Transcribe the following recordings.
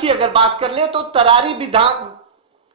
की अगर बात कर ले तो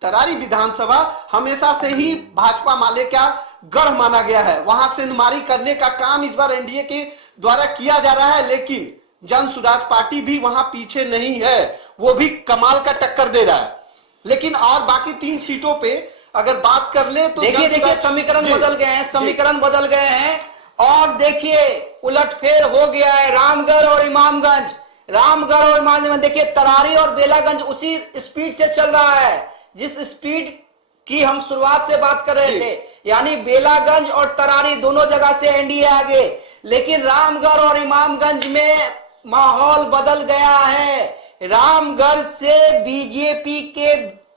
तरारी विधानसभा हमेशा से ही भाजपा माले का गढ़ माना गया है। वहां सेंधमारी करने का काम इस बार एनडीए के द्वारा किया जा रहा है, लेकिन जन सुराज पार्टी भी वहां पीछे नहीं है, वो भी कमाल का टक्कर दे रहा है। लेकिन और बाकी 3 सीटों पे अगर बात कर ले तो देखिए समीकरण बदल गए हैं, समीकरण बदल गए हैं। और देखिए उलटफेर हो गया है रामगढ़ और इमामगंज। रामगढ़ और इमामगंज देखिए तरारी और बेलागंज उसी स्पीड से चल रहा है जिस स्पीड की हम शुरुआत से बात कर रहे थे, यानी बेलागंज और तरारी दोनों जगह से एनडीए आगे। लेकिन रामगढ़ और इमामगंज में माहौल बदल गया है। रामगढ़ से बीजेपी के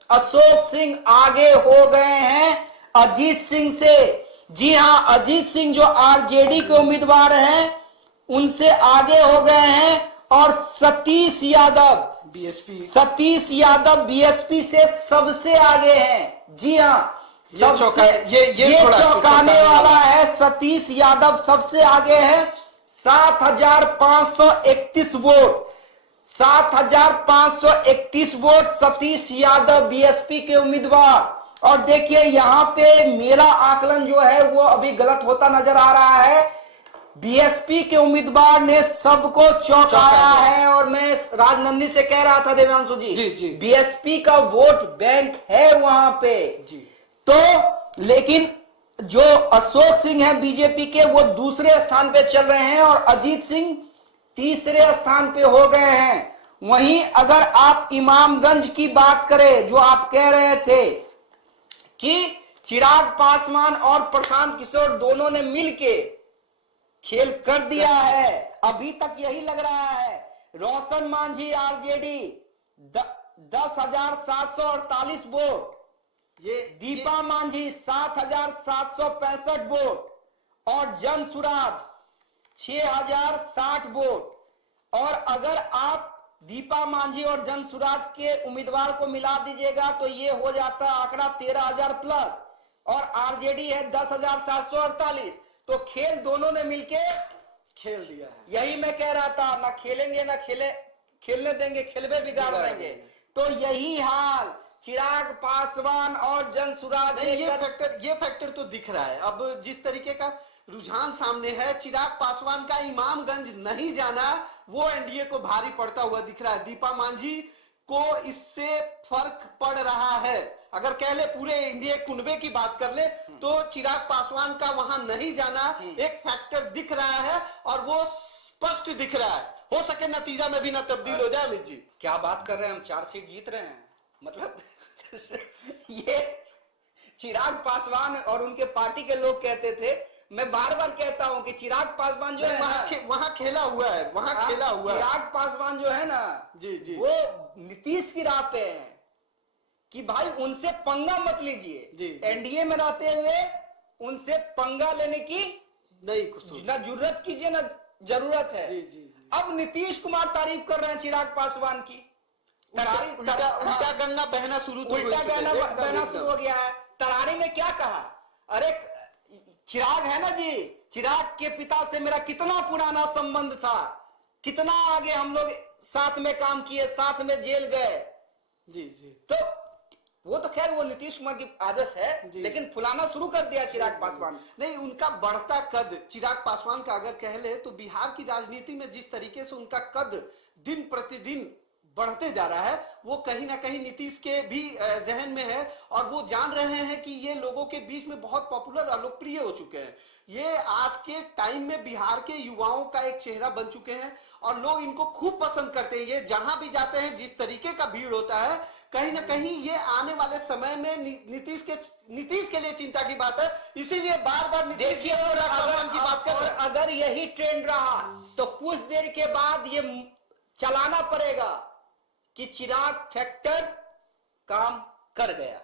अशोक सिंह आगे हो गए हैं अजीत सिंह से। जी हां, अजीत सिंह जो आरजेडी के उम्मीदवार हैं उनसे आगे हो गए हैं। और सतीश यादव बीएसपी से सबसे आगे हैं। जी हां, ये चौंकाने वाला है। सतीश यादव सबसे आगे है 7,531 vote, 7,531 vote Satish Yadav BSP के उम्मीदवार। और देखिए यहां पे मेरा आकलन जो है वो अभी गलत होता नजर आ रहा है। बीएसपी के उम्मीदवार ने सबको चौंकाया है। और मैं राजनंदी से कह रहा था देवांशु जी, बीएसपी का वोट बैंक है वहां पे जी। तो लेकिन जो अशोक सिंह है बीजेपी के वो दूसरे स्थान पे चल रहे हैं और अजीत सिंह तीसरे स्थान पे हो गए हैं। वहीं अगर आप इमामगंज की बात करें, जो आप कह रहे थे कि चिराग पासवान और प्रशांत किशोर दोनों ने मिलके खेल कर दिया है, अभी तक यही लग रहा है। रोशन मांझी आरजेडी 10,748 वोट, ये दीपा मांझी 7,765 वोट और जन सुराज 6,060 वोट। और अगर आप दीपा मांझी और जन सुराज के उम्मीदवार को मिला दीजिएगा तो ये हो जाता है आंकड़ा 13,000 प्लस। और आरजेडी है 10,748। तो खेल दोनों ने मिलके खेल दिया है। यही मैं कह रहा था, ना खेलेंगे ना खेलने देंगे, खेलवे बिगाड़ देंगे। तो यही हाल चिराग पासवान और जन सुराज। ये फैक्टर तो दिख रहा है। अब जिस तरीके का रुझान सामने है, चिराग पासवान का इमामगंज नहीं जाना वो एनडीए को भारी पड़ता हुआ दिख रहा है। दीपा मांझी को इससे फर्क पड़ रहा है। अगर कह ले पूरे इंडिया कुनबे की बात कर ले तो चिराग पासवान का वहां नहीं जाना एक फैक्टर दिख रहा है और वो स्पष्ट दिख रहा है। हो सके नतीजा में भी ना तब्दील हो जाए। अमित जी क्या बात कर रहे हैं, हम 4 सीट जीत रहे हैं। मतलब ये चिराग पासवान और उनके पार्टी के लोग कहते थे, मैं बार बार कहता हूं कि चिराग पासवान जो है वहां खेला हुआ है, खेला हुआ है। चिराग पासवान जो है ना जी वो नीतीश की राह पे है कि भाई उनसे पंगा मत लीजिए। एनडीए में रहते हुए उनसे पंगा लेने की नहीं ना जरूरत कीजिए ना जरूरत है। अब नीतीश कुमार तारीफ कर रहे हैं चिराग पासवान की। उल्टा गंगा बहना शुरू हो गया है। तरारी में क्या कहा, अरे चिराग है ना जी, चिराग के पिता से मेरा कितना पुराना संबंध था, कितना आगे हम लोग साथ में काम किए, साथ में जेल गए। तो वो तो खैर वो नीतीश कुमार की आदत है, लेकिन फुलाना शुरू कर दिया चिराग पासवान। नहीं, उनका बढ़ता कद चिराग पासवान का अगर कह ले तो बिहार की राजनीति में जिस तरीके से उनका कद दिन प्रतिदिन बढ़ते जा रहा है वो कहीं ना कहीं नीतीश के भी जहन में है। और वो जान रहे हैं कि ये लोगों के बीच में बहुत पॉपुलर और लोकप्रिय हो चुके हैं। ये आज के टाइम में बिहार के युवाओं का एक चेहरा बन चुके हैं और लोग इनको खूब पसंद करते हैं। ये जहां भी जाते हैं जिस तरीके का भीड़ होता है, कहीं ना कहीं ये आने वाले समय में नीतीश के लिए चिंता की बात है। इसीलिए बार बार देखिए की बात कर, अगर यही ट्रेंड रहा तो कुछ देर के बाद ये चलाना पड़ेगा कि चिराग फैक्टर काम कर गया।